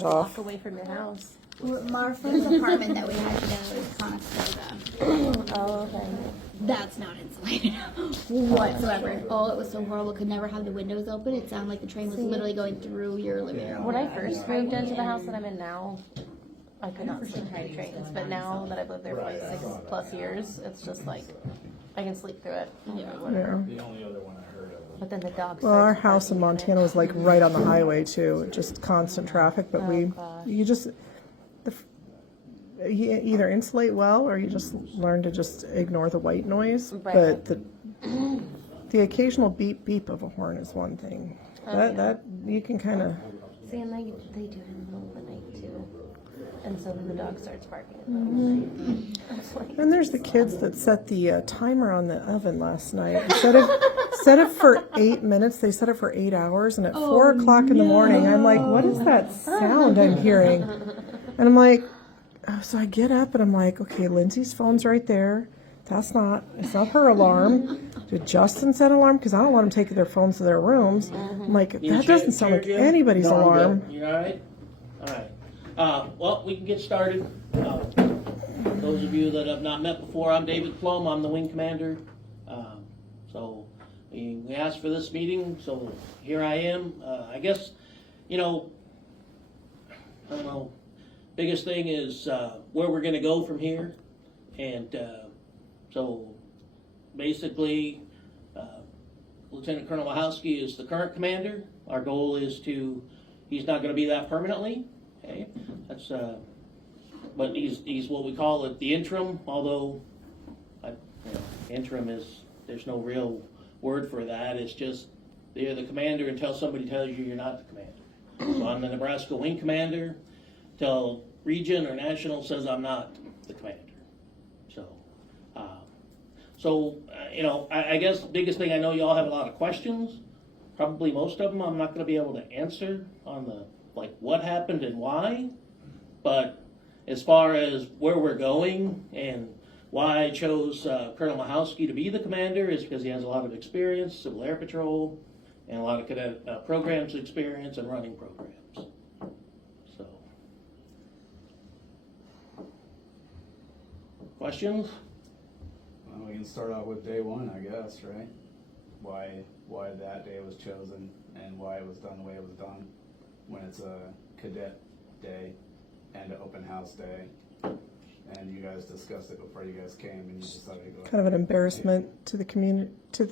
Walk away from your house. Our friend's apartment that we had together was Conestoga. Oh, okay. That's not insulated whatsoever. Oh, it was so horrible. Could never have the windows open. It sounded like the train was literally going through your living room. When I first moved into the house that I'm in now, I could not sleep through trains. But now that I've lived there for like 6+ years, it's just like I can sleep through it. Yeah. Whatever. The only other one I heard of. But then the dog. Well, our starts house in barking Montana was like right on the highway too, just constant traffic, but you just, you either insulate well or you just learn to just ignore the white noise. Right. But the occasional beep beep of a horn is one thing. That you can kind of. See, and they do it in the middle of the night too. And so then the dog starts barking in the middle of the night. I was like, And there's the kids that set the timer on the oven last night. Set it for 8 minutes. They set it for 8 hours, and at 4 o'clock in the morning, I'm like, "What is that sound I'm hearing?" And I'm like, so I get up and I'm like, "Okay, Lindsay's phone's right there. It's not her alarm. Did Justin set an alarm? Because I don't want them taking their phones to their rooms." I'm like, that doesn't sound like anybody's No, I'm alarm. good. You all right? All right. Well, we can get started. Those of you that have not met before, I'm David Plum. I'm the wing commander. So we asked for this meeting, so here I am. I guess, I don't know, biggest thing is where we're going to go from here. And so basically, Lieutenant Colonel Wachowski is the current commander. Our goal is he's not going to be that permanently. Okay, that's but he's what we call it the interim. Although, interim there's no real word for that. It's just you're the commander until somebody tells you you're not the commander. So I'm the Nebraska wing commander till region or national says I'm not the commander. I guess the biggest thing, I know you all have a lot of questions. Probably most of them I'm not going to be able to answer on the what happened and why. But as far as where we're going and why I chose Colonel Wachowski to be the commander is because he has a lot of experience, Civil Air Patrol, and a lot of cadet programs experience and running programs. So, questions? Well, we can start out with day one, I guess, right? Why that day was chosen and why it was done the way it was done when it's a cadet day and an open house day. And you guys discussed it before you guys came and you decided to go Kind of an embarrassment to the community, to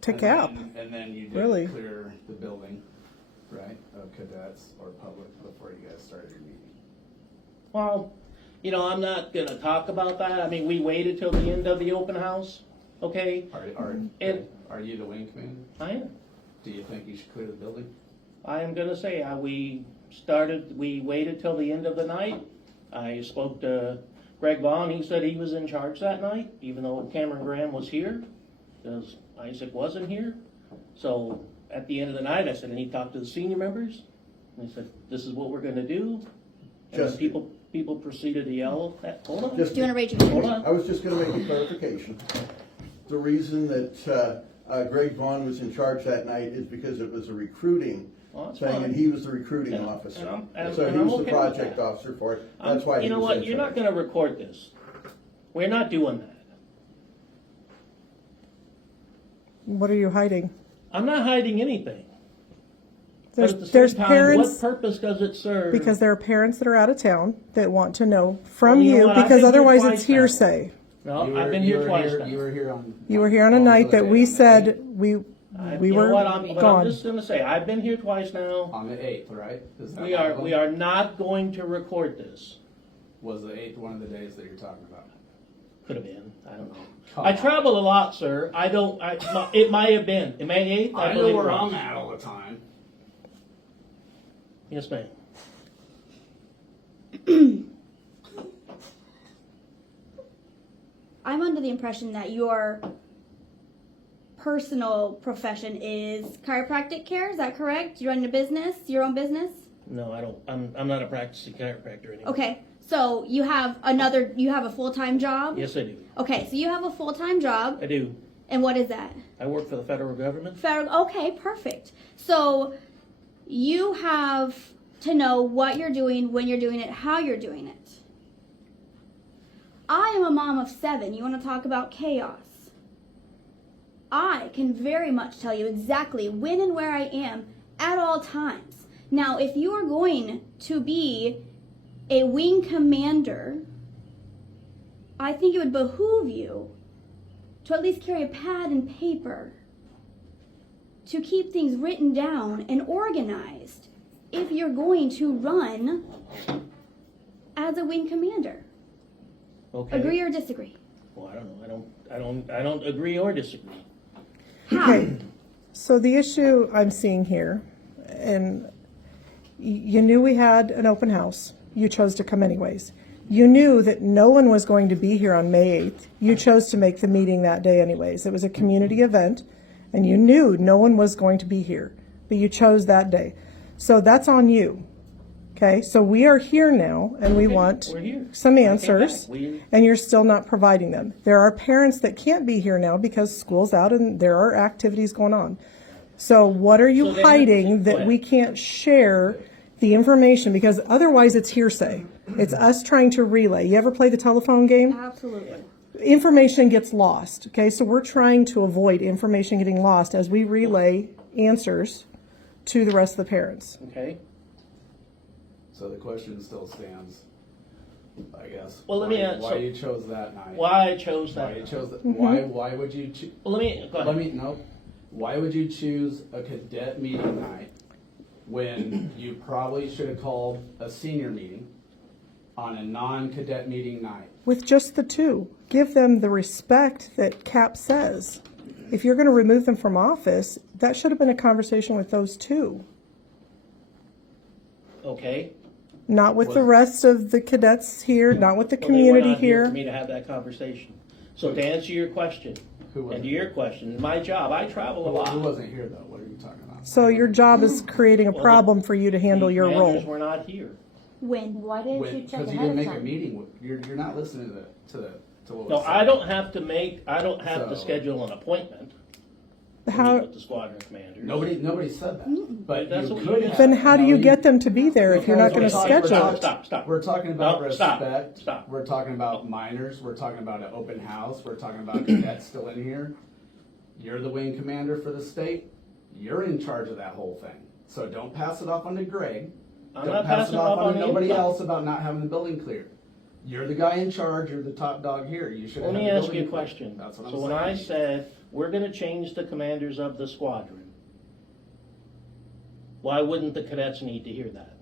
CAP. And then you did Really? clear the building, right, of cadets or public before you guys started your meeting. Well, I'm not going to talk about that. I mean, we waited till the end of the open house, okay? Are you the wing commander? I am. Do you think you should clear the building? I am going to say we waited till the end of the night. I spoke to Greg Vaughn. He said he was in charge that night, even though Cameron Graham was here, because Isaac wasn't here. So at the end of the night, I said, I need to talk to the senior members. And I said, this is what we're going to do. And then people proceeded to yell. Hold on. Do you want to raise your hand? Hold on. I was just going to make a clarification. The reason that Greg Vaughn was in charge that night is because it was a recruiting Well, that's thing, fine. and he was the recruiting And officer. I'm So he okay was the with project that. officer for it. That's why he was in charge. You know what? You're not going to record this. We're not doing that. What are you hiding? I'm not hiding anything. But at the same There's time, parents. what purpose does it serve? Because there are parents that are out of town that want to know from Well, you know you, what? I've because been here otherwise twice it's now. hearsay. No, I've been here twice now. You were here on. You were here on a night that we said we You were know what? I'm gone. just going to say, I've been here twice now. On the 8th, right? Is that We one of them? are not going to record this. Was the 8th one of the days that you're talking about? Could have been. I don't know. Come I on. travel a lot, sir. It might have been. It May 8th? I know believe we're it on was. that all the time. Yes, ma'am. I'm under the impression that your personal profession is chiropractic care. Is that correct? You run a business, your own business? No, I don't. I'm not a practicing chiropractor anymore. Okay, so you have a full-time job? Yes, I do. Okay, so you have a full-time job, I do. and what is that? I work for the federal government. Federal. Okay, perfect. So you have to know what you're doing, when you're doing it, how you're doing it. I am a mom of 7. You want to talk about chaos? I can very much tell you exactly when and where I am at all times. Now, if you are going to be a wing commander, I think it would behoove you to at least carry a pad and paper to keep things written down and organized if you're going to run as a wing commander. Okay. Agree or disagree? Well, I don't know. I don't agree or disagree. How? Okay, so the issue I'm seeing here, and you knew we had an open house. You chose to come anyways. You knew that no one was going to be here on May 8th. You chose to make the meeting that day anyways. It was a community event, and you knew no one was going to be here, but you chose that day. So that's on you. Okay, so we are here now, and we want we're here. some I came answers, back. and you're still not providing them. There are parents that can't be here now because school's out and there are activities going on. So what are you So they hiding have to- that we can't share the information? Because otherwise it's hearsay. It's us trying to relay. You ever play the telephone game? Absolutely. Information gets lost, okay? So we're trying to avoid information getting lost as we relay answers to the rest of the parents. Okay. So the question still stands, I guess. Well, let me ask- Why so- you chose that night? Why I chose Why that? you chose that? Mm-hmm. Why would you choose? Well, go ahead. No. Why would you choose a cadet meeting night when you probably should have called a senior meeting on a non-cadet meeting night? With just the two. Give them the respect that CAP says. If you're going to remove them from office, that should have been a conversation with those two, Okay. not with the rest of the cadets here, not with the Well, they were community not here here. for me to have that conversation. So to answer your question, Who was and to it? your question, my job, I travel a Who lot. wasn't here though? What are you talking about? So your job is creating a Well, problem for you to handle The your commanders role. were not here. When? Why didn't you check Because you ahead didn't of make a time? meeting. You're not listening to what was No, said. I don't have to So- schedule an appointment to meet How, with the squadron commanders. Nobody said that. But That's you what could you have. then how do you No, get them to be there if you're not going to Because we're schedule talking- it? Stop. We're talking about No, stop. respect. Stop. We're talking about minors. We're talking about an open house. We're talking about cadets still in here. You're the wing commander for the state. You're in charge of that whole thing. So don't pass it off onto Greg. I'm Don't not pass passing it it off off onto on nobody anybody. else about not having the building cleared. You're the guy in charge. You're the top dog here. You should have Let the me ask building you a cleared. question. That's what So I'm when saying. I said, we're gonna change the commanders of the squadron, why wouldn't the cadets need to hear that?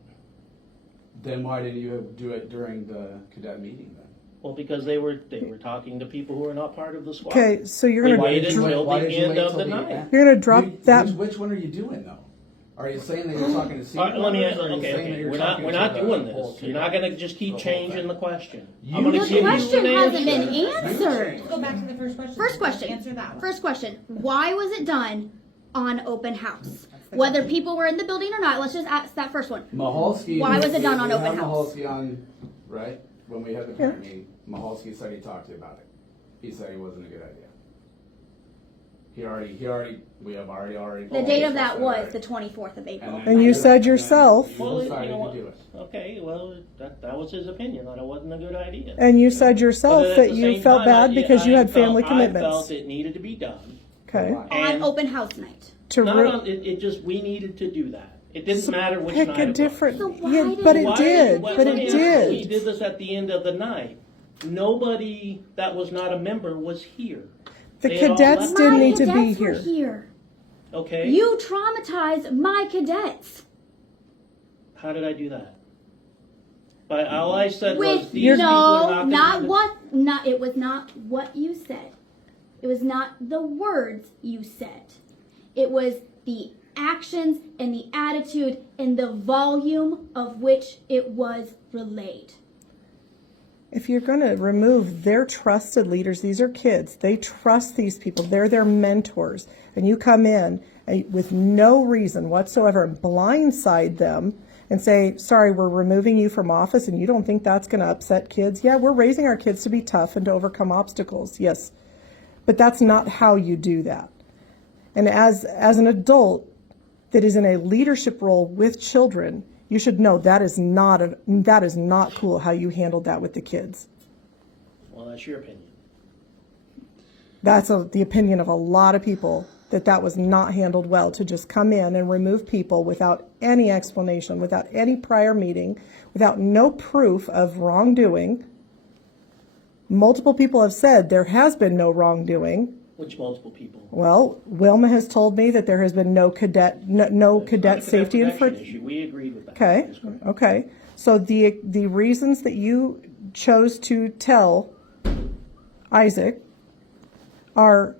Then why didn't you do it during the cadet meeting then? Well, because they were talking to people who are not part of the squadron. Okay, so you're We going waited to, until Why the did you end wait of till the the night. end? you're going to drop that. Which one are you doing though? Are you saying that you're talking to senior Let me, members, or are you saying that okay, you're we're not talking to doing the whole this. You're not cadet? gonna just keep The whole changing thing. the question. You- I'm gonna The give you question an hasn't answer. been answered. Go back to the first question. First question. Answer that one. First question. Why was it done on open house? Whether people were in the building or not, let's just ask that first one. Mahalski. Why was it done on we had open house? Mahalski on, right, when we had the parent meeting, Mahalski said he talked to you about it. He said it wasn't a good idea. We have already. The date of that discussed was already. the 24th of April. And you said yourself- You Well, decided you know to what? do it. Okay, well, that was his opinion, that it wasn't a good idea. And you said yourself But at that the you same felt time, bad because you had family I commitments. felt it needed to be done. Okay. Why? On And- open house night. To Not re- on, it just, we needed to do that. It didn't matter which pick night a it was. different, So why yeah, did but you- it Why- did, well, but let me it ask you, We did. did this at the end of the night. Nobody that was not a member was here. The They had all cadets left. didn't My need to be cadets were here. here. Okay, You traumatized my cadets. how did I do that? But all I said was, With these people are no, not not gonna. what, not, it was not what you said. It was not the words you said. It was the actions and the attitude and the volume of which it was relayed. If you're going to remove their trusted leaders, these are kids. They trust these people. They're their mentors. And you come in and with no reason whatsoever and blindside them and say, sorry, we're removing you from office and you don't think that's going to upset kids? Yeah, we're raising our kids to be tough and to overcome obstacles. Yes. But that's not how you do that. And as an adult that is in a leadership role with children, You should know that is not cool how you handled that with the kids. Well, that's your opinion. That's the opinion of a lot of people, that was not handled well, to just come in and remove people without any explanation, without any prior meeting, without no proof of wrongdoing. Multiple people have said there has been no wrongdoing. Which multiple people? Well, Wilma has told me that there has been no cadet It's not a cadet safety protection issue. We agreed with that. Okay, That is correct. okay. So the reasons that you chose to tell Isaac are,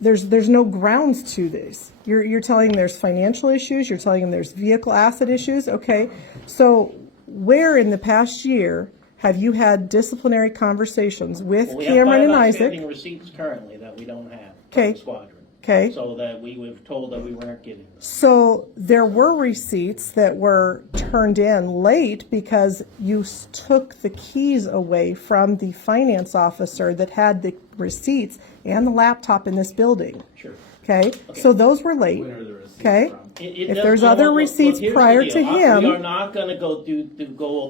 there's no grounds to this. You're telling him there's financial issues, you're telling him there's vehicle asset issues, okay. So where in the past year have you had disciplinary conversations with Well, we Cameron and have 5 Isaac? outstanding receipts currently that we don't have. Okay. From the squadron. Okay. So that we were told that we weren't getting them. So there were receipts that were turned in late because you took the keys away from the finance officer that had the receipts and the laptop in this building. Sure. Okay? So those were late. When are the receipts Okay? from? It If does- there's no, other look, receipts here's the prior deal. to him- We are not gonna go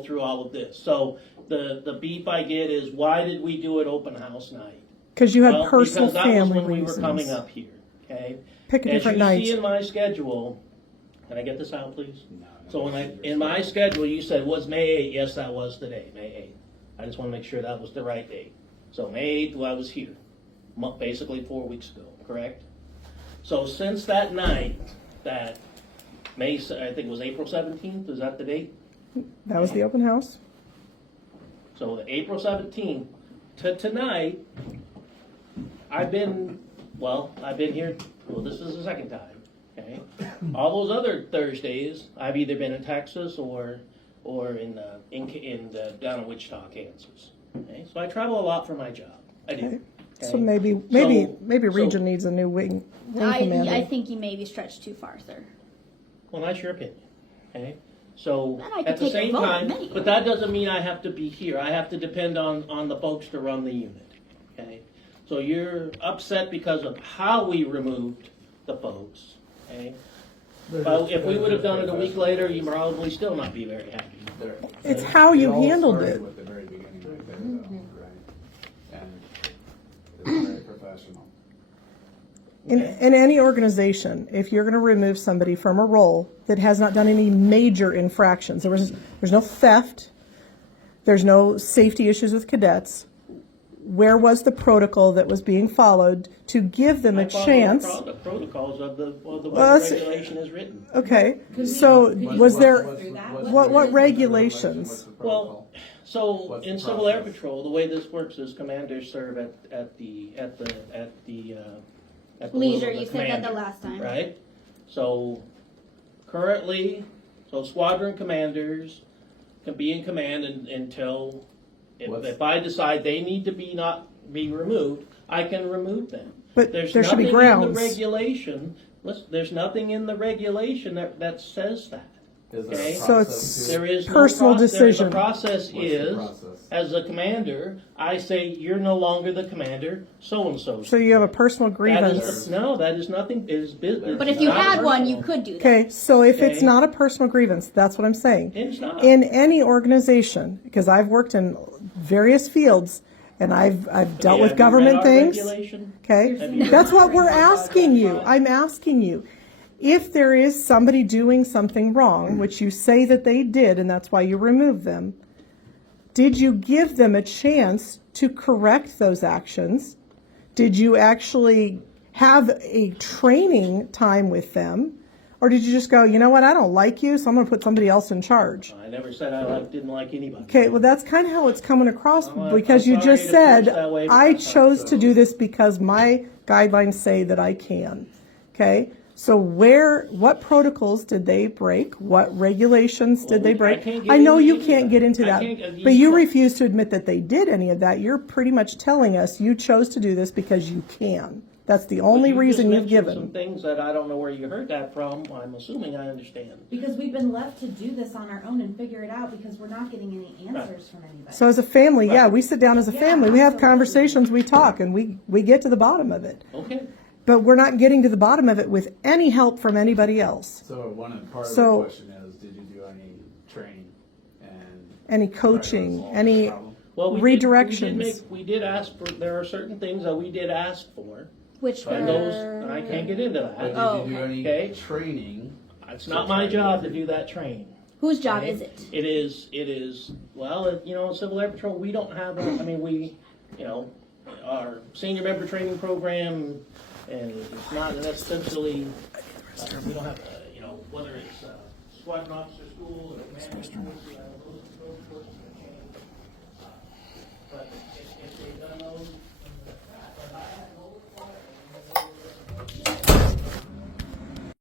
through all of this. So the beef I get is, why did we do it open house night? Because you had Well, personal because that was family when we were coming reasons. up here, okay? Pick a different As night. you see in my schedule, can I get this out, please? So in my schedule, you said, was May 8th? Yes, that was the day, May 8th. I just want to make sure that was the right date. So May 8th, I was here, basically 4 weeks ago, correct? So since that night, that I think it was April 17th, is that the date? That was the open house? So the April 17th to tonight, I've been here, well, this is the second time, okay? All those other Thursdays, I've either been in Texas or down in Wichita, Kansas. Okay? So I travel a lot for my job. I do. Okay. Okay? So maybe So- Region needs a new wing commander. I think you maybe stretched too far, sir. Well, that's your opinion, okay? So, Then I could at the take a same vote time, anyway. but that doesn't mean I have to be here. I have to depend on the folks to run the unit, okay? So you're upset because of how we removed the folks, okay? But if we would have done it a week later, you probably still not be very happy. It's how you all handled started it. With the very beginning right there, though, right? And it was very professional. In any organization, if you're going to remove somebody from a role that has not done any major infractions, there's no theft, there's no safety issues with cadets, where was the protocol that was being followed to give them a I follow chance? The protocols of the way the that's- regulation is written. Okay, so was there, what regulations? What's the Well, protocol? so What's the in Civil Air process? Patrol, the way this works is commanders serve at the Leisure, will of you the said that the commander, last time. right? So currently, squadron commanders can be in command until if I decide they need to not be removed, I can remove them. But There's there should be nothing grounds. in the regulation. Listen, there's nothing in the regulation that says that. Is there a Okay. So process it's to- There is Personal no decision. The process What's the is, process? as a commander, I say, you're no longer the commander, so-and-so. So you have a personal grievance? No, that is nothing, it is business. But if It's you not had one, personal. you could do that. Okay, so if it's Okay. not a personal grievance, that's what I'm saying. It's not. In any organization, because I've worked in various fields and I've dealt Yeah, with have you read government our things. regulation? Okay, Have you that's read what we're our asking you. regulation? I'm asking you. If there is somebody doing something wrong, which you say that they did, and that's why you remove them, did you give them a chance to correct those actions? Did you actually have a training time with them? Or did you just go, you know what, I don't like you, so I'm going to put somebody else in charge? I never said I didn't like anybody. Okay, well, that's kind of how it's coming across, Well, because I'm you sorry just to preach said, that way, but I that's chose to do this because my guidelines say that I can. Okay? So what protocols did they break? What regulations did they I break? can't get I know into you any of can't that. get into I that, can't- but you refuse to admit that they did any of that. You're pretty much telling us you chose to do this because you can. That's the only But reason just you've mentioned Some given. things that I don't know where you heard that from, I'm assuming I understand. Because we've been left to do this on our own and figure it out because we're not getting any answers from anybody. So as a family, yeah, Right. we sit down as a Yeah, family, we have absolutely. conversations, we talk, and we get to the bottom of it. Okay. But we're not getting to the bottom of it with any help from anybody else. So part of So- the question is, did you do any Any coaching, solve any the problem. Well, redirections. We did ask for, there are certain things that we did ask for, Which and those, were. and I can't get into But that. did Oh, you do any okay. training? It's not my job to do that training. Whose job Okay? is it? It is, well, you know, Civil Air Patrol, we don't have, I mean, we, you know, our senior member training program, and it's not essentially, we don't have, you know, whether it's squadron officer school or command school,